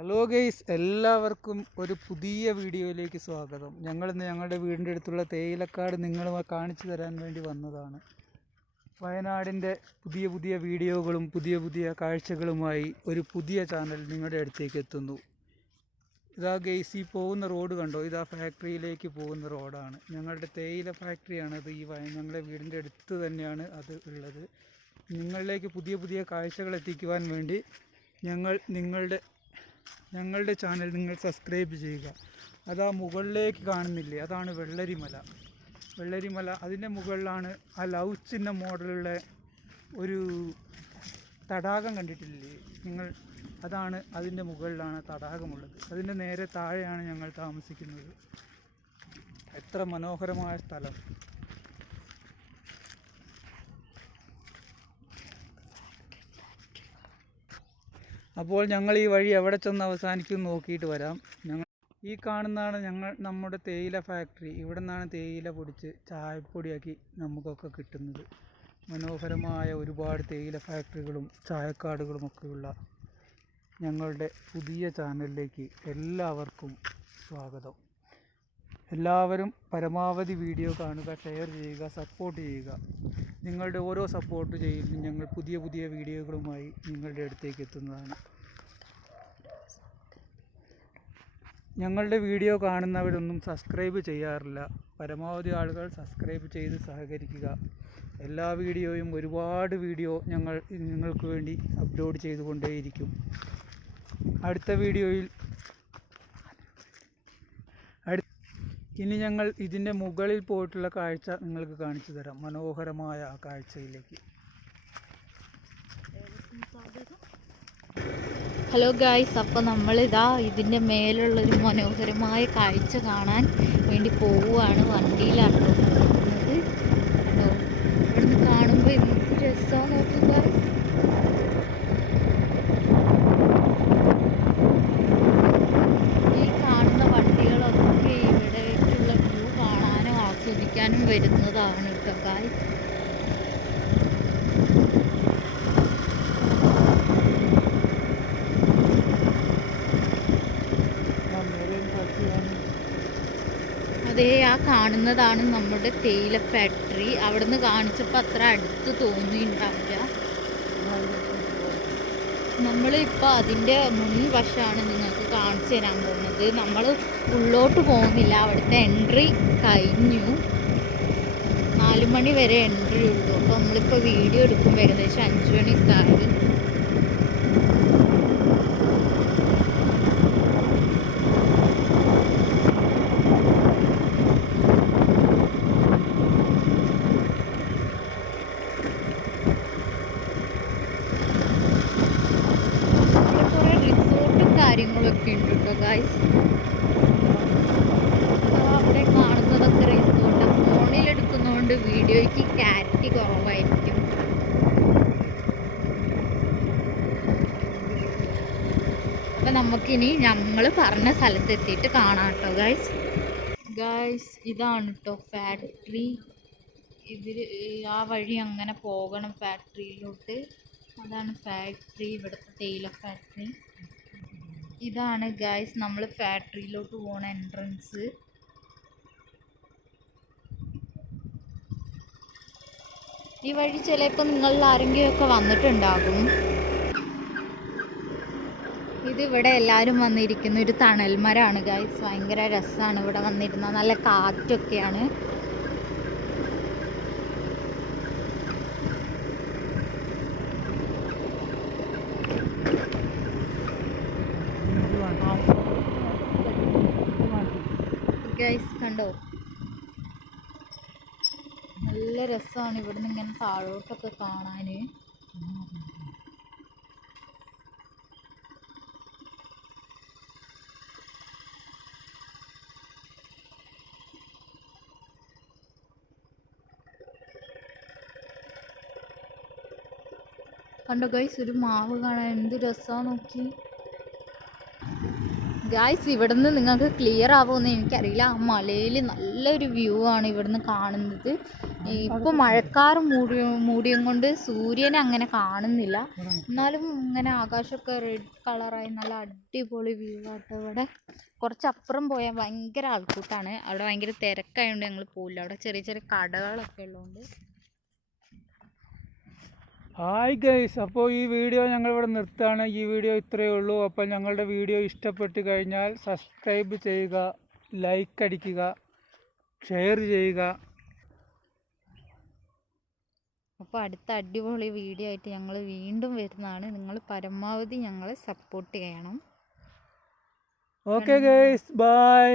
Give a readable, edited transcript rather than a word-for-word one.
Hello guys, എല്ലാവർക്കും ഒരു പുതിയ വീഡിയോയിലേക്ക് സ്വാഗതം. ഞങ്ങളിന്ന് ഞങ്ങളുടെ വീടിൻ്റെ അടുത്തുള്ള തേയിലക്കാട് നിങ്ങളുമായി കാണിച്ചു തരാൻ വേണ്ടി വന്നതാണ്. വയനാടിൻ്റെ പുതിയ പുതിയ വീഡിയോകളും പുതിയ പുതിയ കാഴ്ചകളുമായി ഒരു പുതിയ ചാനൽ നിങ്ങളുടെ അടുത്തേക്ക് എത്തുന്നു. ഇതാ ഗെയ്സ്, ഈ പോകുന്ന റോഡ് കണ്ടോ? ഇതാ ഫാക്ടറിയിലേക്ക് പോകുന്ന റോഡാണ്. ഞങ്ങളുടെ തേയില ഫാക്ടറിയാണത്. ഞങ്ങളുടെ വീടിൻ്റെ അടുത്ത് തന്നെയാണ് അത് ഉള്ളത്. നിങ്ങളിലേക്ക് പുതിയ പുതിയ കാഴ്ചകൾ എത്തിക്കുവാൻ വേണ്ടി ഞങ്ങളുടെ ചാനൽ നിങ്ങൾ സബ്സ്ക്രൈബ് ചെയ്യുക. അതാ മുകളിലേക്ക് കാണുന്നില്ലേ, അതാണ് വെള്ളരിമല. അതിൻ്റെ മുകളിലാണ് ആ ലവ് ചിഹ്ന മോഡലുള്ള ഒരു തടാകം കണ്ടിട്ടില്ലേ നിങ്ങൾ? അതാണ് അതിൻ്റെ മുകളിലാണ് തടാകമുള്ളത്. അതിൻ്റെ നേരെ താഴെയാണ് ഞങ്ങൾ താമസിക്കുന്നത്. എത്ര മനോഹരമായ സ്ഥലം! അപ്പോൾ ഞങ്ങൾ ഈ വഴി എവിടെ ചെന്ന് അവസാനിക്കും നോക്കിയിട്ട് വരാം. ഈ കാണുന്നതാണ് നമ്മുടെ തേയില ഫാക്ടറി. ഇവിടെ നിന്നാണ് തേയില പൊടിച്ച് ചായപ്പൊടിയാക്കി നമുക്കൊക്കെ കിട്ടുന്നത്. മനോഹരമായ ഒരുപാട് തേയില ഫാക്ടറികളും ചായക്കാടുകളും ഒക്കെയുള്ള ഞങ്ങളുടെ പുതിയ ചാനലിലേക്ക് എല്ലാവർക്കും സ്വാഗതം. എല്ലാവരും പരമാവധി വീഡിയോ കാണുക, ഷെയർ ചെയ്യുക, സപ്പോർട്ട് ചെയ്യുക. നിങ്ങളുടെ ഓരോ സപ്പോർട്ട് ചെയ്യുന്നു ഞങ്ങൾ പുതിയ പുതിയ വീഡിയോകളുമായി നിങ്ങളുടെ അടുത്തേക്ക് എത്തുന്നതാണ്. ഞങ്ങളുടെ വീഡിയോ കാണുന്നവരൊന്നും സബ്സ്ക്രൈബ് ചെയ്യാറില്ല. പരമാവധി ആളുകൾ സബ്സ്ക്രൈബ് ചെയ്ത് സഹകരിക്കുക. എല്ലാ വീഡിയോയും ഒരുപാട് വീഡിയോ നിങ്ങൾക്ക് വേണ്ടി അപ്ലോഡ് ചെയ്തുകൊണ്ടേയിരിക്കും. അടുത്ത വീഡിയോയിൽ ഇനി ഞങ്ങൾ ഇതിൻ്റെ മുകളിൽ പോയിട്ടുള്ള കാഴ്ച നിങ്ങൾക്ക് കാണിച്ചു തരാം. മനോഹരമായ ആ കാഴ്ചയിലേക്ക്. ഹലോ ഗായ്സ്, അപ്പോൾ നമ്മളിതാ ഇതിൻ്റെ മേലുള്ളൊരു മനോഹരമായ കാഴ്ച കാണാൻ വേണ്ടി പോവുകയാണ്. വണ്ടിയിലാണ് പോകുന്നത്. ഇവിടുന്ന് കാണുമ്പോൾ എന്ത് രസമാണ് നോക്കുക. ഈ കാണുന്ന വണ്ടികളൊക്കെ ഇവിടേക്കുള്ള വ്യൂ കാണാനും ആസ്വദിക്കാനും വരുന്നതാണ് കേട്ടോ ഗായ്സ്. അതേ, ആ കാണുന്നതാണ് നമ്മുടെ തേയില ഫാക്ടറി. അവിടുന്ന് കാണിച്ചപ്പോൾ അത്ര അടുത്ത് തോന്നിയിട്ടുണ്ടാവില്ല. നമ്മളിപ്പോൾ അതിൻ്റെ മുൻവശമാണ് നിങ്ങൾക്ക് കാണിച്ചു തരാൻ പോകുന്നത്. നമ്മൾ ഉള്ളോട്ട് പോകുന്നില്ല, അവിടുത്തെ എൻട്രി കഴിഞ്ഞു. 4 മണി വരെ എൻട്രി ഉള്ളൂ. അപ്പോൾ നമ്മളിപ്പോൾ വീഡിയോ എടുക്കുമ്പോൾ ഏകദേശം 5 മണിക്കായി. കാര്യങ്ങളൊക്കെ ഉണ്ട് കേട്ടോ ഗായ്സ്. അവിടെ കാണുന്നതൊക്കെ റിസോർട്ട്. ഫോണിലെടുക്കുന്നതുകൊണ്ട് വീഡിയോയ്ക്ക് ക്ലാരിറ്റി കുറവായിരിക്കും. അപ്പം നമുക്കിനി ഞങ്ങൾ പറഞ്ഞ സ്ഥലത്തെത്തിയിട്ട് കാണാം കേട്ടോ ഗായ്സ്. ഇതാണ് കേട്ടോ ഫാക്ടറി. ആ വഴി അങ്ങനെ പോകണം ഫാക്ടറിയിലോട്ട്. അതാണ് ഫാക്ടറി, ഇവിടുത്തെ തേയില ഫാക്ടറി. ഇതാണ് ഗായ്സ് നമ്മൾ ഫാക്ടറിയിലോട്ട് പോണ എൻട്രൻസ്. ഈ വഴി ചിലപ്പോൾ നിങ്ങളിൽ ആരെങ്കിലുമൊക്കെ വന്നിട്ടുണ്ടാകും. ഇതിവിടെ എല്ലാവരും വന്നിരിക്കുന്ന ഒരു തണൽ മരമാണ് ഗായ്സ്. ഭയങ്കര രസമാണ് ഇവിടെ വന്നിരുന്ന, നല്ല കാറ്റൊക്കെയാണ്. ഗൈസ് കണ്ടോ, നല്ല രസമാണ് ഇവിടുന്ന് ഇങ്ങനെ താഴോട്ടൊക്കെ കാണാൻ. കണ്ടോ ഗൈസ്, ഒരു മാവ് കാണാൻ എന്ത് രസമാണ് നോക്കി. ഗായ്സ്, ഇവിടുന്ന് നിങ്ങൾക്ക് ക്ലിയർ ആവുമെന്ന് എനിക്കറിയില്ല. ആ മലയിൽ നല്ലൊരു വ്യൂ ആണ് ഇവിടുന്ന് കാണുന്നത്. ഇപ്പൊ മഴക്കാർ മൂടിയും കൊണ്ട് സൂര്യനെ അങ്ങനെ കാണുന്നില്ല. എന്നാലും ഇങ്ങനെ ആകാശമൊക്കെ റെഡ് കളറായി നല്ല അടിപൊളി വ്യൂ ആട്ടോ. ഇവിടെ കുറച്ചപ്പുറം പോയാൽ ഭയങ്കര ആൾക്കൂട്ടാണ്. അവിടെ ഭയങ്കര തിരക്കായതുകൊണ്ട് ഞങ്ങൾ പോയില്ല. അവിടെ ചെറിയ ചെറിയ കടകളൊക്കെ ഉള്ളതുകൊണ്ട്. ഹായ് ഗൈസ്, അപ്പോൾ ഈ വീഡിയോ ഞങ്ങളിവിടെ നിർത്തുകയാണ്. ഈ വീഡിയോ ഇത്രയേ ഉള്ളൂ. അപ്പോൾ ഞങ്ങളുടെ വീഡിയോ ഇഷ്ടപ്പെട്ട് കഴിഞ്ഞാൽ സബ്സ്ക്രൈബ് ചെയ്യുക, ലൈക്ക് അടിക്കുക, ഷെയർ ചെയ്യുക. അപ്പോൾ അടുത്ത അടിപൊളി വീഡിയോ ആയിട്ട് ഞങ്ങൾ വീണ്ടും വരുന്നതാണ്. നിങ്ങൾ പരമാവധി ഞങ്ങളെ സപ്പോർട്ട് ചെയ്യണം. Okay guys, by.